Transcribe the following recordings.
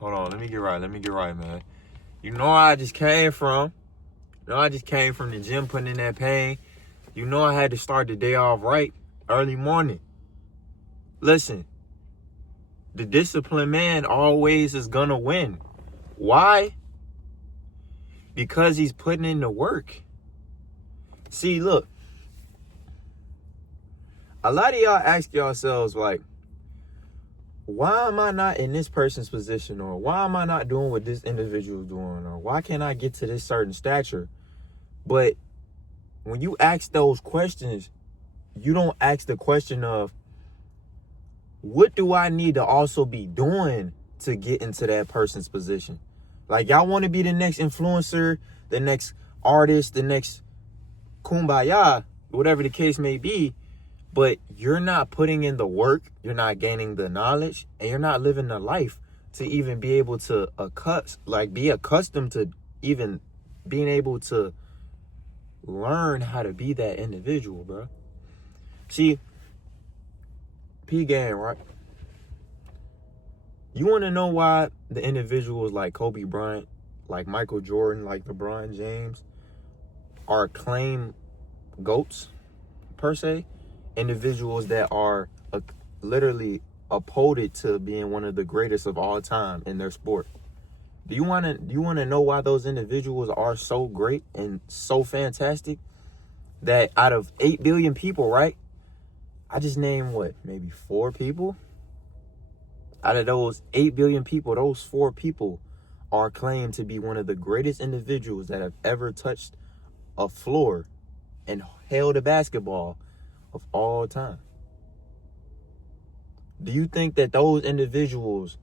Hold on, let me get right, man. You know I just came from. I just came from the gym putting in that pain. You know I had to start the day off right, early morning. Listen, the disciplined man always is gonna win. Why? Because he's putting in the work. See, look, a lot of y'all ask yourselves, like, why am I not in this person's position? Or why am I not doing what this individual is doing? Or why can't I get to this certain stature? But when you ask those questions, you don't ask the question of, what do I need to also be doing to get into that person's position? Like, y'all want to be the next influencer, the next artist, the next kumbaya, whatever the case may be, but you're not putting in the work, you're not gaining the knowledge, and you're not living the life to even be able to be accustomed to even being able to learn how to be that individual, bro. See, P-Game, right? You want to know why the individuals like Kobe Bryant, like Michael Jordan, like LeBron James are acclaimed GOATs, per se? Individuals that are literally upholded to being one of the greatest of all time in their sport. Do you want to know why those individuals are so great and so fantastic? That out of 8 billion people, right? I just named maybe 4 people? Out of those 8 billion people, those 4 people are claimed to be one of the greatest individuals that have ever touched a floor and held a basketball of all time. Do you think that those individuals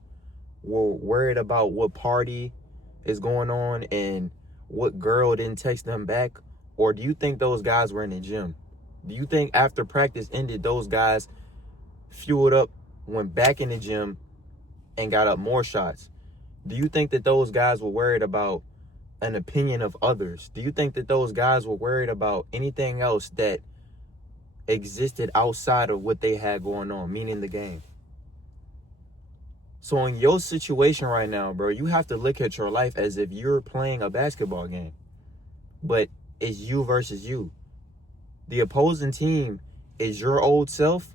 were worried about what party is going on and what girl didn't text them back? Or do you think those guys were in the gym? Do you think after practice ended, those guys fueled up, went back in the gym, and got up more shots? Do you think that those guys were worried about an opinion of others? Do you think that those guys were worried about anything else that existed outside of what they had going on, meaning the game? So in your situation right now, bro, you have to look at your life as if you're playing a basketball game, but it's you versus you. The opposing team is your old self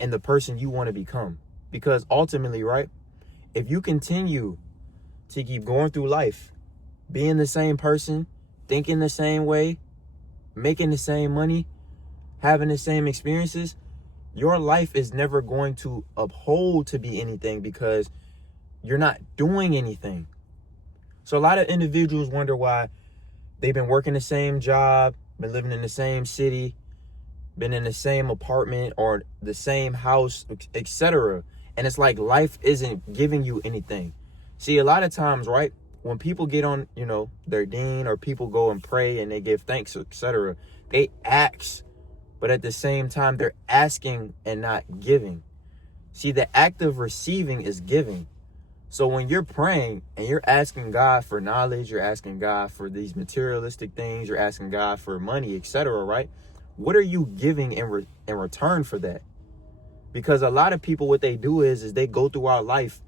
and the person you want to become. Because ultimately, right, if you continue to keep going through life, being the same person, thinking the same way, making the same money, having the same experiences, your life is never going to uphold to be anything because you're not doing anything. So a lot of individuals wonder why they've been working the same job, been living in the same city, been in the same apartment or the same house, etc. And it's like life isn't giving you anything. See, a lot of times, right, when people get on, their dean or people go and pray and they give thanks, etc., they ask, but at the same time, they're asking and not giving. See, the act of receiving is giving. So when you're praying and you're asking God for knowledge, you're asking God for these materialistic things, you're asking God for money, etc., right? What are you giving in return for that? Because a lot of people, what they do is they go through our life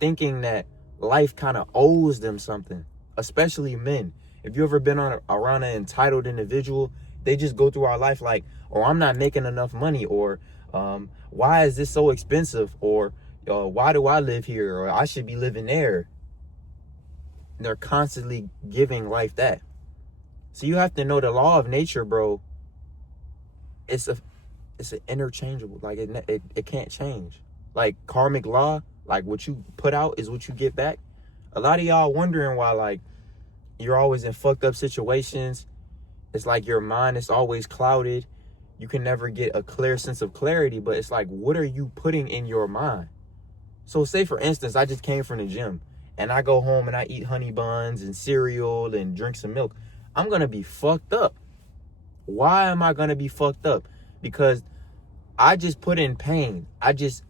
thinking that life kind of owes them something, especially men. If you ever been around an entitled individual, they just go through our life like, oh, I'm not making enough money, or why is this so expensive, or why do I live here, or I should be living there. And they're constantly giving life that. So you have to know the law of nature, bro. It's an interchangeable, like it can't change. Like karmic law, like what you put out is what you get back. A lot of y'all wondering why, like, you're always in fucked up situations. It's like your mind is always clouded. You can never get a clear sense of clarity, but it's like, what are you putting in your mind? So say, for instance, I just came from the gym and I go home and I eat honey buns and cereal and drink some milk. I'm going to be fucked up. Why am I going to be fucked up? Because I just put in pain. I just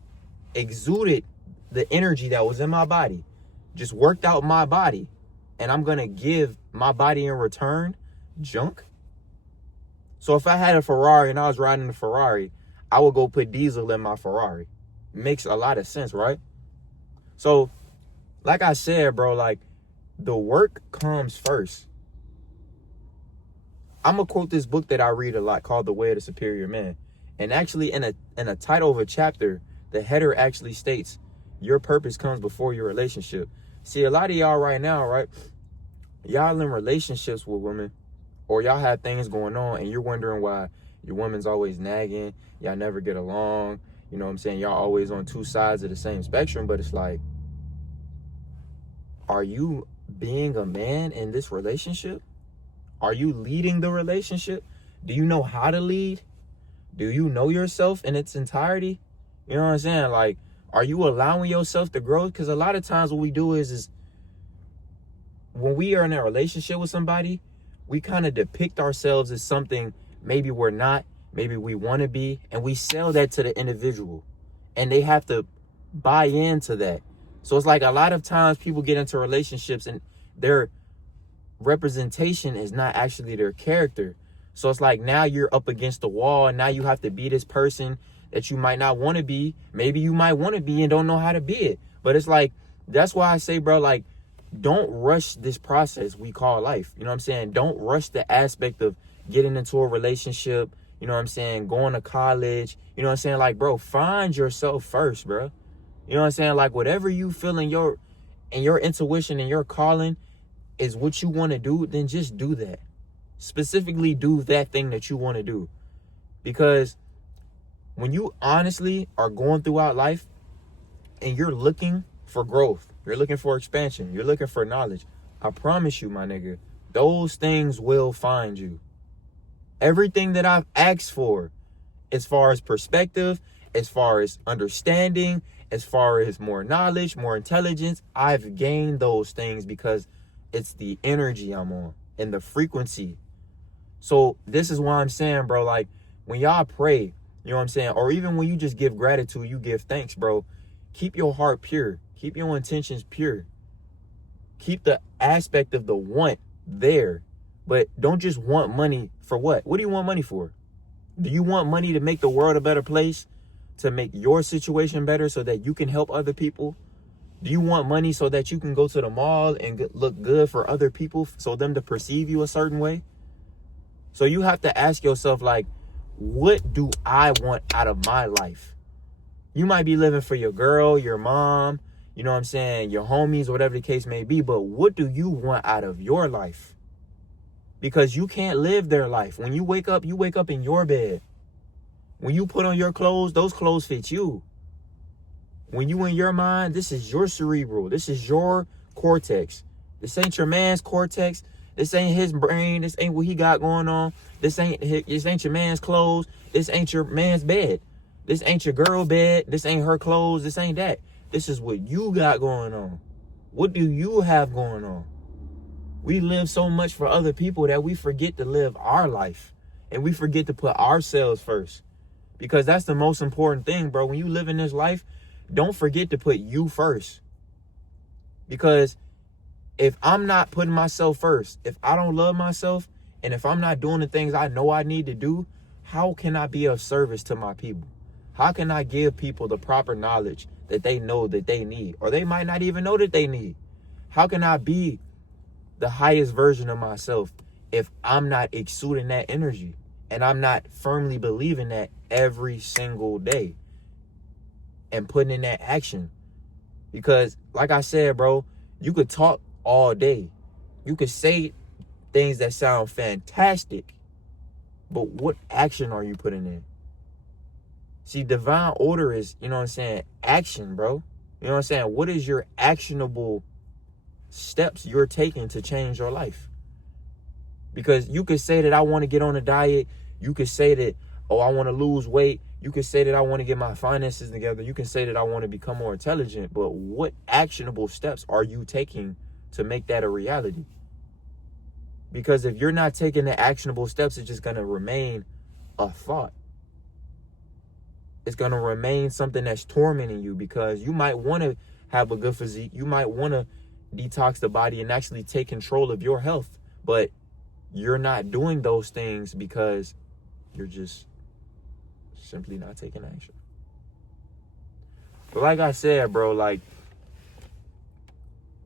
exuded the energy that was in my body, just worked out my body. And I'm going to give my body in return junk. So if I had a Ferrari and I was riding a Ferrari, I would go put diesel in my Ferrari. Makes a lot of sense, right? So, like I said, bro, like, the work comes first. I'm gonna quote this book that I read a lot called The Way of the Superior Man. And actually, in a title of a chapter, the header actually states, your purpose comes before your relationship. See, a lot of y'all right now, right? Y'all in relationships with women, or y'all have things going on, and you're wondering why your woman's always nagging, y'all never get along, you know what I'm saying? Y'all always on two sides of the same spectrum, but it's like, are you being a man in this relationship? Are you leading the relationship? Do you know how to lead? Do you know yourself in its entirety? You know what I'm saying? Like, are you allowing yourself to grow? Because a lot of times what we do is when we are in a relationship with somebody, we kind of depict ourselves as something maybe we're not, maybe we want to be, and we sell that to the individual. And they have to buy into that. So it's like a lot of times people get into relationships and their representation is not actually their character. So it's like now you're up against the wall and now you have to be this person that you might not want to be. Maybe you might want to be and don't know how to be it. But it's like, that's why I say, bro, like, don't rush this process we call life. You know what I'm saying? Don't rush the aspect of getting into a relationship, you know what I'm saying, going to college. You know what I'm saying? Like, bro, find yourself first, bro. You know what I'm saying? Like, whatever you feel in your intuition and your calling is what you want to do, then just do that. Specifically do that thing that you want to do. Because when you honestly are going throughout life and you're looking for growth, you're looking for expansion, you're looking for knowledge, I promise you, my nigga, those things will find you. Everything that I've asked for, as far as perspective, as far as understanding, as far as more knowledge, more intelligence, I've gained those things because it's the energy I'm on and the frequency. So this is why I'm saying, bro, like, when y'all pray, you know what I'm saying? Or even when you just give gratitude, you give thanks, bro. Keep your heart pure. Keep your intentions pure. Keep the aspect of the want there. But don't just want money for what? What do you want money for? Do you want money to make the world a better place? To make your situation better so that you can help other people? Do you want money so that you can go to the mall and look good for other people, so them to perceive you a certain way? So you have to ask yourself, like, what do I want out of my life? You might be living for your girl, your mom, you know what I'm saying, your homies, whatever the case may be, but what do you want out of your life? Because you can't live their life. When you wake up in your bed. When you put on your clothes, those clothes fit you. When you in your mind, this is your cerebral. This is your cortex. This ain't your man's cortex. This ain't his brain. This ain't what he got going on. This ain't your man's clothes. This ain't your man's bed. This ain't your girl bed. This ain't her clothes. This ain't that. This is what you got going on. What do you have going on? We live so much for other people that we forget to live our life. And we forget to put ourselves first. Because that's the most important thing, bro. When you live in this life, don't forget to put you first. Because if I'm not putting myself first, if I don't love myself, and if I'm not doing the things I know I need to do, how can I be of service to my people? How can I give people the proper knowledge that they know that they need? Or they might not even know that they need. How can I be the highest version of myself if I'm not exuding that energy? And I'm not firmly believing that every single day and putting in that action. Because like I said, bro, you could talk all day. You could say things that sound fantastic, but what action are you putting in? See, divine order is, you know what I'm saying, action, bro. You know what I'm saying? What is your actionable steps you're taking to change your life? Because you could say that I want to get on a diet. You could say that, oh, I want to lose weight. You could say that I want to get my finances together. You can say that I want to become more intelligent. But what actionable steps are you taking to make that a reality? Because if you're not taking the actionable steps, it's just going to remain a thought. It's going to remain something that's tormenting you, because you might want to have a good physique. You might want to detox the body and actually take control of your health. But you're not doing those things because you're just simply not taking action. But like I said, bro, like,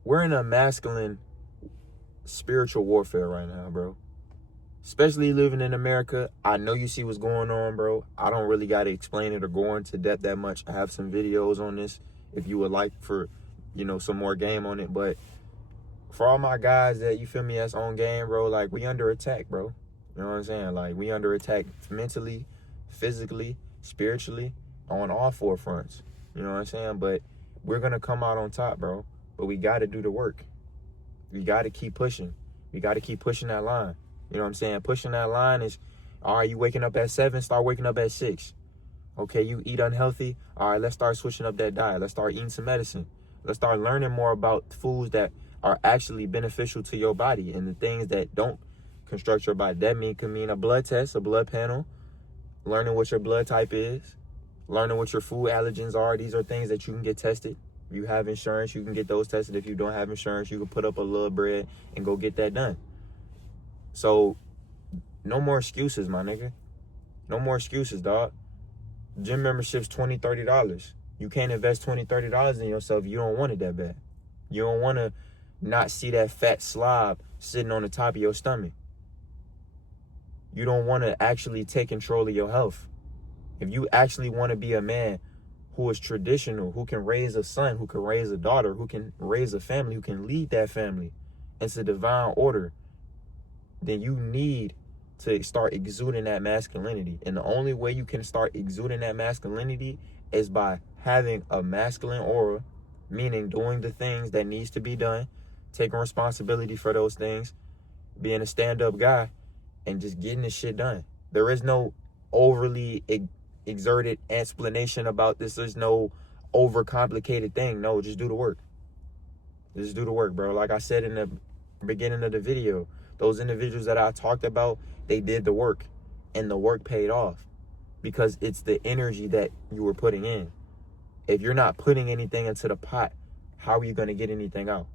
we're in a masculine spiritual warfare right now, bro. Especially living in America. I know you see what's going on, bro. I don't really got to explain it or go into depth that much. I have some videos on this if you would like for, some more game on it. But for all my guys that, you feel me, that's on game, bro, like, we under attack, bro. You know what I'm saying? Like, we under attack mentally, physically, spiritually, on all four fronts. You know what I'm saying? But we're going to come out on top, bro. But we got to do the work. We got to keep pushing. We got to keep pushing that line. You know what I'm saying? Pushing that line is, all right, you waking up at 7, start waking up at 6. Okay, you eat unhealthy. All right, let's start switching up that diet. Let's start eating some medicine. Let's start learning more about foods that are actually beneficial to your body and the things that don't construct your body. That could mean a blood test, a blood panel, learning what your blood type is, learning what your food allergens are. These are things that you can get tested. If you have insurance, you can get those tested. If you don't have insurance, you can put up a little bread and go get that done. So, no more excuses, my nigga. No more excuses, dog. Gym membership's $20, $30. You can't invest $20, $30 in yourself. You don't want it that bad. You don't want to not see that fat slob sitting on the top of your stomach. You don't want to actually take control of your health. If you actually want to be a man who is traditional, who can raise a son, who can raise a daughter, who can raise a family, who can lead that family into divine order, then you need to start exuding that masculinity. And the only way you can start exuding that masculinity is by having a masculine aura, meaning doing the things that needs to be done, taking responsibility for those things, being a stand-up guy, and just getting this shit done. There is no overly exerted explanation about this. There's no overcomplicated thing. No, just do the work. Just do the work, bro. Like I said in the beginning of the video, those individuals that I talked about, they did the work, and the work paid off because it's the energy that you were putting in. If you're not putting anything into the pot, how are you going to get anything out?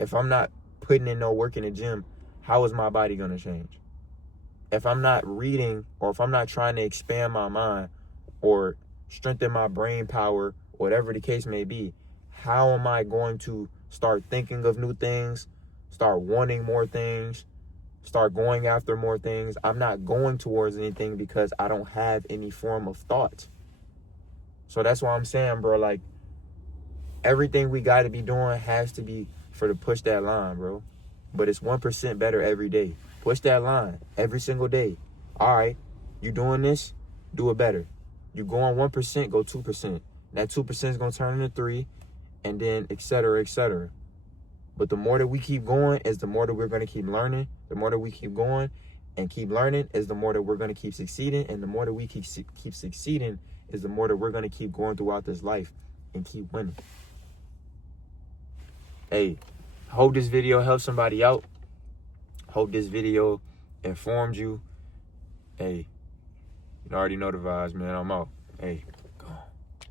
If I'm not putting in no work in the gym, how is my body going to change? If I'm not reading, or if I'm not trying to expand my mind or strengthen my brain power, whatever the case may be, how am I going to start thinking of new things, start wanting more things, start going after more things? I'm not going towards anything because I don't have any form of thought. So that's why I'm saying, bro, like, everything we got to be doing has to be for to push that line, bro. But it's 1% better every day. Push that line every single day. All right, you doing this, do it better. You going 1%, go 2%. That 2% is going to turn into 3, and then et cetera, et cetera. But the more that we keep going is the more that we're going to keep learning. The more that we keep going and keep learning is the more that we're going to keep succeeding. And the more that we keep succeeding is the more that we're going to keep going throughout this life and keep winning. Hey, hope this video helped somebody out. Hope this video informed you. Hey, you already know the vibes, man. I'm out. Hey.